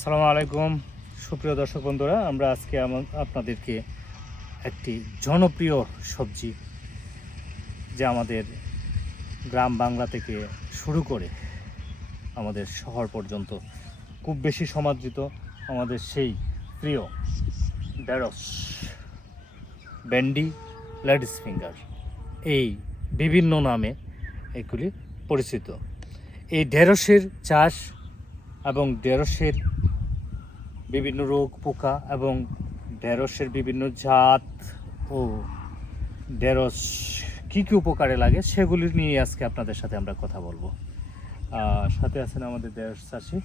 আসসালামু আলাইকুম সুপ্রিয় দর্শক বন্ধুরা, আমরা আজকে আপনাদেরকে একটি জনপ্রিয় সবজি যা আমাদের গ্রাম বাংলা থেকে শুরু করে আমাদের শহর পর্যন্ত খুব বেশি সমাদৃত আমাদের সেই প্রিয় ঢেঁড়স, ভেন্ডি, লেডিস ফিঙ্গার, এই বিভিন্ন নামে এগুলি পরিচিত। এই ঢেঁড়সের চাষ এবং ঢেঁড়সের বিভিন্ন রোগ পোকা এবং ঢেঁড়সের বিভিন্ন জাত ও ঢেঁড়স কী কী উপকারে লাগে সেগুলি নিয়ে আজকে আপনাদের সাথে আমরা কথা বলবো। সাথে আছেন আমাদের ঢেঁড়স চাষি,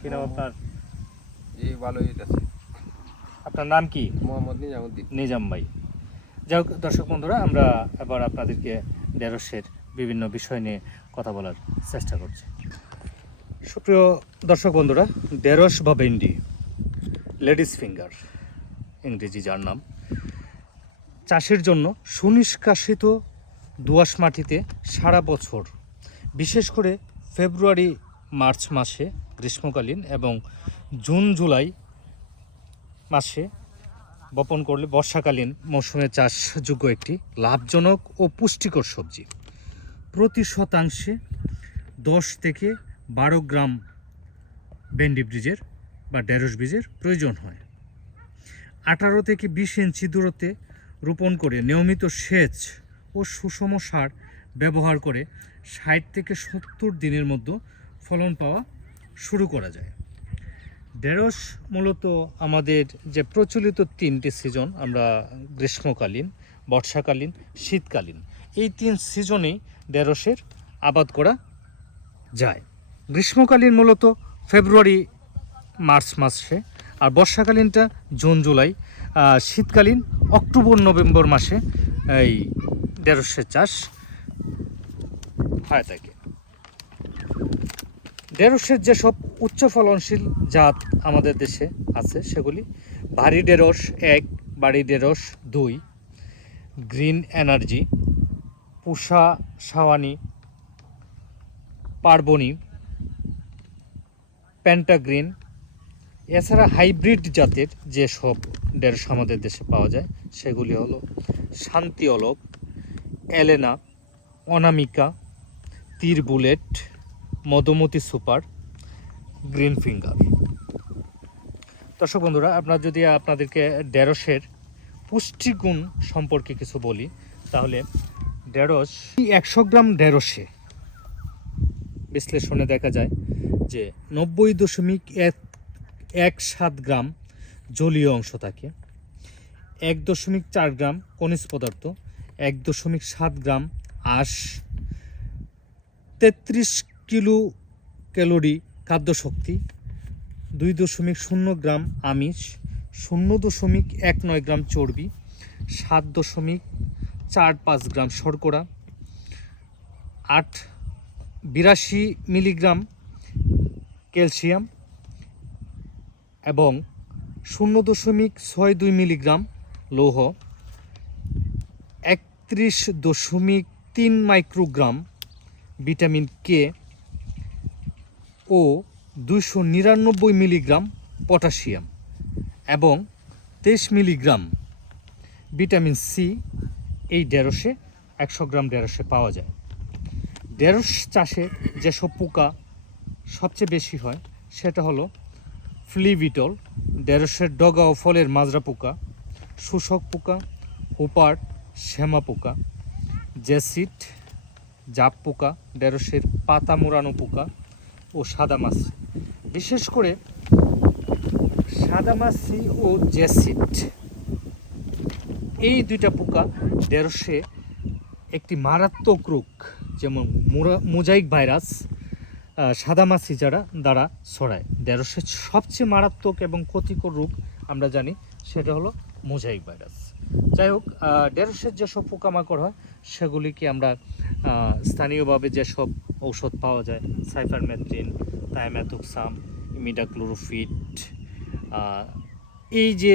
কি নাম আপনার? এই ভালোই আছে। আপনার নাম কি? মোহাম্মদ নিজামুদ্দিন। নিজাম ভাই। যাই হোক দর্শক বন্ধুরা, আমরা এবার আপনাদেরকে ঢেঁড়সের বিভিন্ন বিষয় নিয়ে কথা বলার চেষ্টা করছি। সুপ্রিয় দর্শক বন্ধুরা, ঢেঁড়স বা ভেন্ডি, লেডিস ফিঙ্গার ইংরেজি যার নাম, চাষের জন্য সুনিষ্কাশিত দোআঁশ মাটিতে সারা বছর, বিশেষ করে ফেব্রুয়ারি মার্চ মাসে গ্রীষ্মকালীন এবং জুন জুলাই মাসে বপন করলে বর্ষাকালীন মৌসুমে চাষযোগ্য একটি লাভজনক ও পুষ্টিকর সবজি। প্রতি শতাংশে 10 থেকে 12 গ্রাম ভেন্ডি বীজের বা ঢেঁড়স বীজের প্রয়োজন হয়। 18 থেকে 20 ইঞ্চি দূরত্বে রোপণ করে নিয়মিত সেচ ও সুষম সার ব্যবহার করে 60 থেকে 70 দিনের মধ্যে ফলন পাওয়া শুরু করা যায়। ঢেঁড়স মূলত আমাদের যে প্রচলিত 3টি সিজন, আমরা গ্রীষ্মকালীন, বর্ষাকালীন, শীতকালীন, এই 3 সিজনেই ঢেঁড়সের আবাদ করা যায়। গ্রীষ্মকালীন মূলত ফেব্রুয়ারি মার্চ মাসে, আর বর্ষাকালীনটা জুন জুলাই, শীতকালীন অক্টোবর নভেম্বর মাসে এই ঢেঁড়সের চাষ হয়ে থাকে। ঢেঁড়সের যেসব উচ্চ ফলনশীল জাত আমাদের দেশে আছে সেগুলি: ভারী ঢেঁড়স 1, বাড়ি ঢেঁড়স 2, গ্রিন এনার্জি, পুষা সাওয়ানি, পার্বণী, প্যান্টাগ্রিন। এছাড়া হাইব্রিড জাতের যেসব ঢেঁড়স আমাদের দেশে পাওয়া যায় সেগুলি হলো শান্তি অলক, এলেনা, অনামিকা, তীর bullet, Madhumati super, green finger. দর্শক বন্ধুরা, আপনাদেরকে ঢেঁড়সের পুষ্টিগুণ সম্পর্কে কিছু বলি, তাহলে ঢেঁড়স 100 গ্রাম ঢেঁড়সে বিশ্লেষণে দেখা যায় যে 90.17 গ্রাম জলীয় অংশ থাকে, 1.4 গ্রাম খনিজ পদার্থ, 1.7 গ্রাম আঁশ, 33 কিলো ক্যালোরি খাদ্যশক্তি, 2.0 গ্রাম আমিষ, 0.19 গ্রাম চর্বি, 7.45 গ্রাম শর্করা, 82 মিলিগ্রাম ক্যালসিয়াম এবং 0.62 মিলিগ্রাম লৌহ, 31.3 মাইক্রোগ্রাম ভিটামিন কে ও 299 মিলিগ্রাম পটাশিয়াম এবং 23 মিলিগ্রাম ভিটামিন সি এই ঢেঁড়সে 100 গ্রাম ঢেঁড়সে পাওয়া যায়। ঢেঁড়স চাষে যেসব পোকা সবচেয়ে বেশি হয় সেটা হলো ফ্লি বিটল, ঢেঁড়সের ডগা ও ফলের মাজরা পোকা, শোষক পোকা, হুপার, শ্যামা পোকা, জেসিড, জাপ পোকা, ঢেঁড়সের পাতা মোড়ানো পোকা ও সাদামাছি। বিশেষ করে সাদামাছি ও জেসিড, এই দুইটা পোকা ঢেঁড়সে একটি মারাত্মক রোগ, যেমন মোজাইক ভাইরাস, সাদামাছি দ্বারা ছড়ায়। ঢেঁড়সের সবচেয়ে মারাত্মক এবং ক্ষতিকর রোগ আমরা জানি সেটা হলো মোজাইক ভাইরাস। যাই হোক, ঢেঁড়সের যেসব পোকামাকড় হয় সেগুলিকে আমরা স্থানীয়ভাবে যেসব ঔষধ পাওয়া যায়, সাইফারমেথ্রিন, থায়ামেথোক্সাম, ইমিডাক্লোরোফিট, এই যে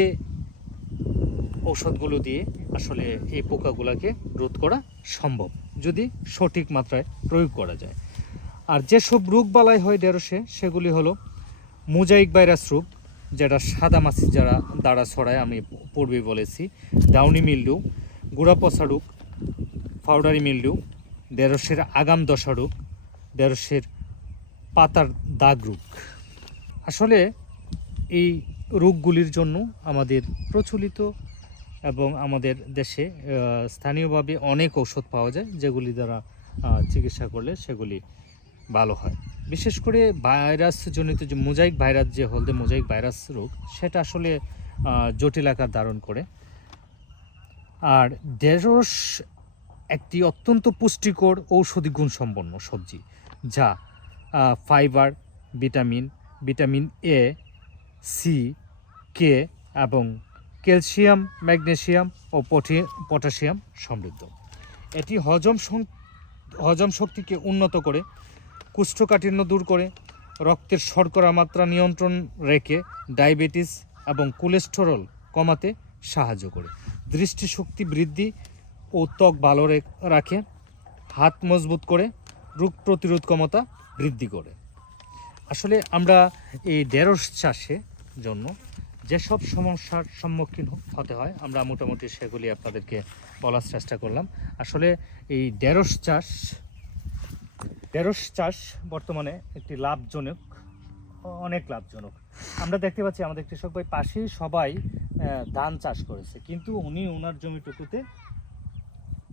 ঔষধগুলো দিয়ে আসলে এই পোকাগুলোকে রোধ করা সম্ভব যদি সঠিক মাত্রায় প্রয়োগ করা যায়। আর যেসব রোগবালাই হয় ঢেঁড়সে সেগুলি হলো মোজাইক ভাইরাস রোগ, যেটা সাদা মাছি যারা দ্বারা ছড়ায়, আমি পূর্বে বলেছি। ডাউনি মিলডিউ, গুঁড়া পচা রোগ, পাউডারি মিলডিউ, ঢেঁড়সের আগাম দশা রোগ, ঢেঁড়সের পাতার দাগ রোগ। আসলে এই রোগগুলির জন্য আমাদের প্রচলিত এবং আমাদের দেশে স্থানীয়ভাবে অনেক ঔষধ পাওয়া যায়, যেগুলি দ্বারা চিকিৎসা করলে সেগুলি ভালো হয়। বিশেষ করে ভাইরাসজনিত যে মোজাইক ভাইরাস, যে হলদে মোজাইক ভাইরাস রোগ, সেটা আসলে জটিল আকার ধারণ করে। আর ঢেঁড়স একটি অত্যন্ত পুষ্টিকর ঔষধি গুণসম্পন্ন সবজি, যা ফাইবার, ভিটামিন এ, সি, কে এবং ক্যালসিয়াম, ম্যাগনেসিয়াম ও পটাশিয়াম সমৃদ্ধ। এটি হজম শক্তিকে উন্নত করে, কোষ্ঠকাঠিন্য দূর করে, রক্তের শর্করা মাত্রা নিয়ন্ত্রণ রেখে ডায়াবেটিস এবং কোলেস্টেরল কমাতে সাহায্য করে, দৃষ্টিশক্তি বৃদ্ধি ও ত্বক ভালো রাখে, হাত মজবুত করে, রোগ প্রতিরোধ ক্ষমতা বৃদ্ধি করে। আসলে আমরা এই ঢেঁড়স চাষের জন্য যেসব সমস্যার সম্মুখীন হতে হয়, আমরা মোটামুটি সেগুলি আপনাদেরকে বলার চেষ্টা করলাম। আসলে এই ঢেঁড়স চাষ বর্তমানে একটি লাভজনক, অনেক লাভজনক। আমরা দেখতে পাচ্ছি আমাদের কৃষক ভাই পাশেই সবাই ধান চাষ করেছে, কিন্তু উনি ওনার জমিটুকুতে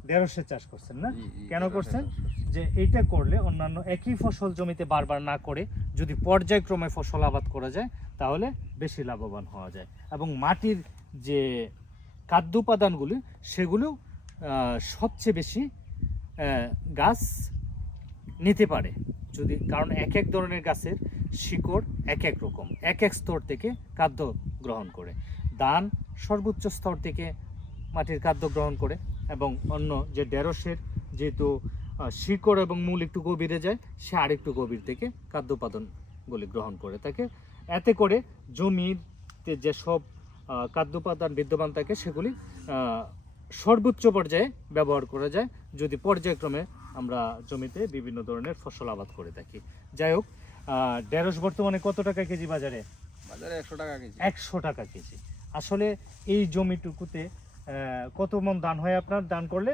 ঢেঁড়সের চাষ করছেন না। কেন করছেন? যে এইটা করলে অন্যান্য একই ফসল জমিতে বারবার না করে যদি পর্যায়ক্রমে ফসল আবাদ করা যায়, তাহলে বেশি লাভবান হওয়া যায় এবং মাটির যে খাদ্য উপাদানগুলি সেগুলো সবচেয়ে বেশি গাছ নিতে পারে যদি, কারণ এক এক ধরনের গাছের শিকড় এক এক রকম, এক এক স্তর থেকে খাদ্য গ্রহণ করে। ধান সর্বোচ্চ স্তর থেকে মাটির খাদ্য গ্রহণ করে এবং অন্য যে ঢেঁড়সের যেহেতু শিকড় এবং মূল একটু গভীরে যায়, সে আরেকটু গভীর থেকে খাদ্য উপাদানগুলি গ্রহণ করে থাকে। এতে করে জমিতে যেসব খাদ্য উপাদান বিদ্যমান থাকে সেগুলি সর্বোচ্চ পর্যায়ে ব্যবহার করা যায় যদি পর্যায়ক্রমে আমরা জমিতে বিভিন্ন ধরনের ফসল আবাদ করে থাকি। যাই হোক, ঢেঁড়স বর্তমানে কত টাকা কেজি বাজারে? বাজারে 100 টাকা কেজি। 100 টাকা কেজি। আসলে এই জমিটুকুতে কত মন ধান হয় আপনার? ধান করলে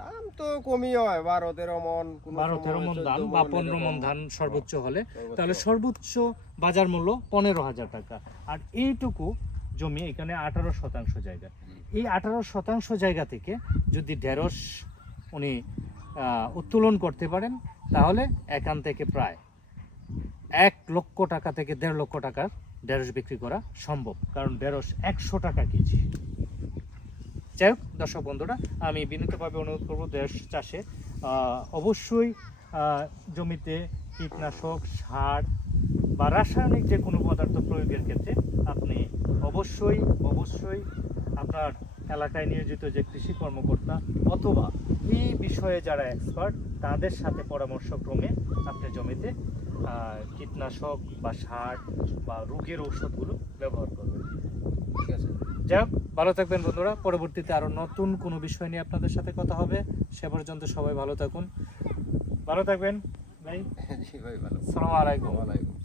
দাম তো কমই হয়, 12-13 মন, 12-13 মন ধান বা 15 মন ধান সর্বোচ্চ হলে, তাহলে সর্বোচ্চ বাজার মূল্য 15,000 টাকা। আর এইটুকু জমি, এখানে 18% জায়গা, এই 18% জায়গা থেকে যদি ঢেঁড়স উনি উত্তোলন করতে পারেন, তাহলে এখান থেকে প্রায় 1 লক্ষ টাকা থেকে 1.5 লক্ষ টাকার ঢেঁড়স বিক্রি করা সম্ভব, কারণ ঢেঁড়স 100 টাকা কেজি। যাই হোক দর্শক বন্ধুরা, আমি বিনীতভাবে অনুরোধ করব ঢেঁড়স চাষে অবশ্যই জমিতে কীটনাশক, সার বা রাসায়নিক যে কোনো পদার্থ প্রয়োগের ক্ষেত্রে আপনি অবশ্যই আপনার এলাকায় নিয়োজিত যে কৃষি কর্মকর্তা অথবা এই বিষয়ে যারা এক্সপার্ট, তাদের সাথে পরামর্শক্রমে আপনি জমিতে কীটনাশক বা সার বা রোগের ঔষধগুলো ব্যবহার করবেন। ঠিক আছে। যাই হোক, ভালো থাকবেন বন্ধুরা। পরবর্তীতে আরও নতুন কোনো বিষয় নিয়ে আপনাদের সাথে কথা হবে। সে পর্যন্ত সবাই ভালো থাকুন, ভালো থাকবেন ভাই। জি ভাই, ভালো। আসসালামু আলাইকুম। ওয়ালাইকুম।